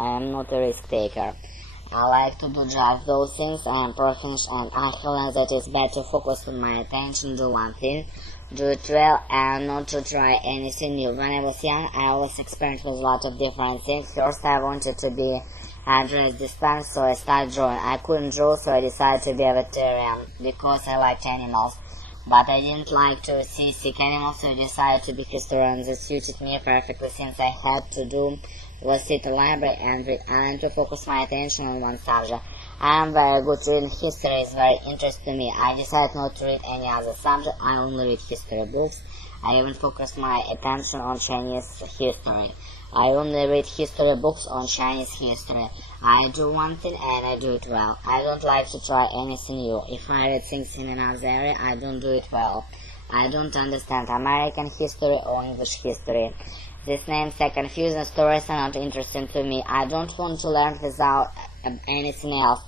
I am not a risk taker. I like to do just those things I am proficient, and I feel that it's better to focus on my attention, do one thing, do it well, and not to try anything new. When I was young, I always experimented with a lot of different things. First, I wanted to be a dress dispenser, so I started drawing. I couldn't draw, so I decided to be a veterinarian because I liked animals. But I didn't like to see sick animals, so I decided to be historian. This suited me perfectly since I had to do was sit in the library and read, and to focus my attention on one subject. I am very good reading. History is very interesting to me. I decided not to read any other subject. I only read history books. I even focus my attention on Chinese history. I only read history books on Chinese history. I do one thing and I do it well. I don't like to try anything new. If I read things in another area, I don't do it well. I don't understand American history or English history. These names are confusing, stories are not interesting to me. I don't want to learn without anything else.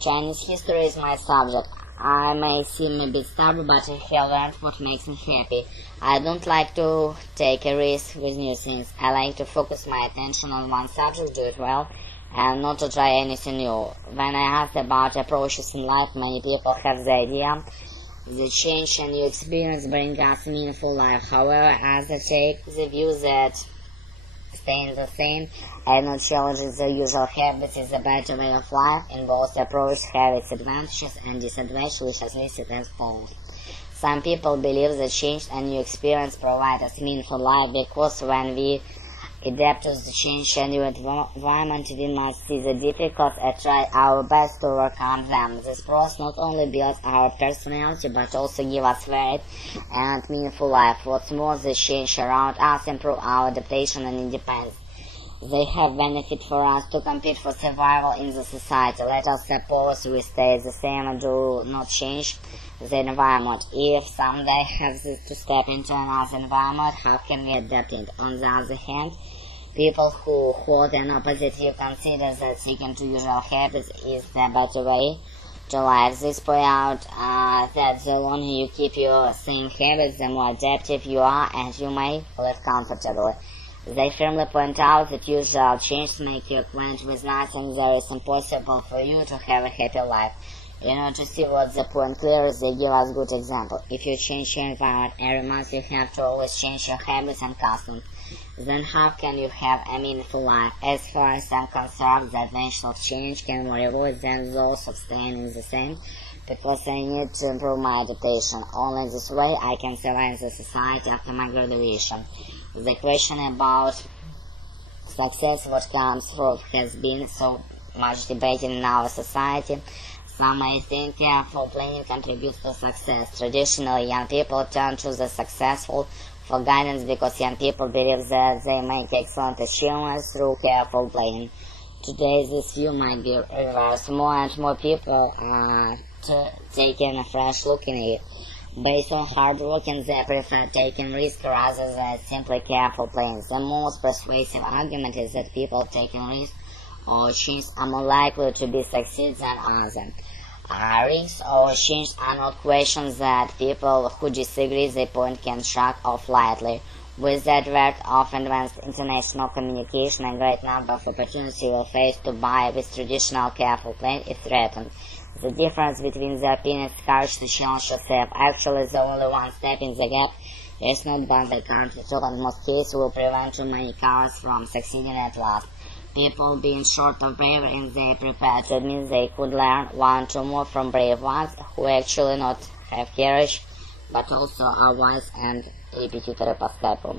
Chinese history is my subject. I may seem a bit stubborn, but I have learned what makes me happy. I don't like to take a risk with new things. I like to focus my attention on one subject, do it well, and not to try anything new. When I ask about approaches in life, many people have the idea the change and new experience bring us meaningful life. However, others take the view that staying the same and not challenging the usual habits is a better way of life. In both approaches have its advantages and disadvantages, which is listed as follows. Some people believe that change and new experience provide us meaningful life because when we adapt to the change and new environment, we must see the difficulties and try our best to overcome them. This process not only builds our personality but also gives us varied and meaningful life. What's more, the change around us improve our adaptation and independence. They have benefit for us to compete for survival in the society. Let us suppose we stay the same and do not change the environment. If someday have to step into another environment, how can we adapt it? On the other hand, people who hold an opposite view consider that sticking to usual habits is the better way to life. This point out that the longer you keep your same habits, the more adaptive you are and you may live comfortably. They firmly point out that usual changes make you acquainted with nothing. There is impossible for you to have a happy life. In order to see what's the point clearly, they give us good example. If you change your environment every month, you have to always change your habits and customs. Then how can you have a meaningful life? As far as I'm concerned, the advantage of change can more reward than those of staying in the same, because I need to improve my adaptation. Only this way I can survive the society after my graduation. The question about success, what comes from, has been so much debated in our society. Some may think careful planning contributes to success. Traditionally, young people turn to the successful for guidance because young people believe that they make excellent achievements through careful planning. Today, this view might be reversed. More and more people are taking a fresh look in it. Based on hard working, they prefer taking risks rather than simply careful planning. The most persuasive argument is that people taking risks or change are more likely to be succeed than others. Risks or change are not questions that people who disagree the point can shrug off lightly. With the advent of advanced international communication, a great number of opportunities you will face to buy with traditional careful planning is threatened. The difference between the opinions encourages to challenge yourself. Actually, the only one step in the gap is not but the current result in most cases will prevent too many cowards from succeeding at last. People being short of bravery and they prepared to admit they could learn one or more from brave ones who actually not have courage, but also are wise and Репетиторы по Скайпу.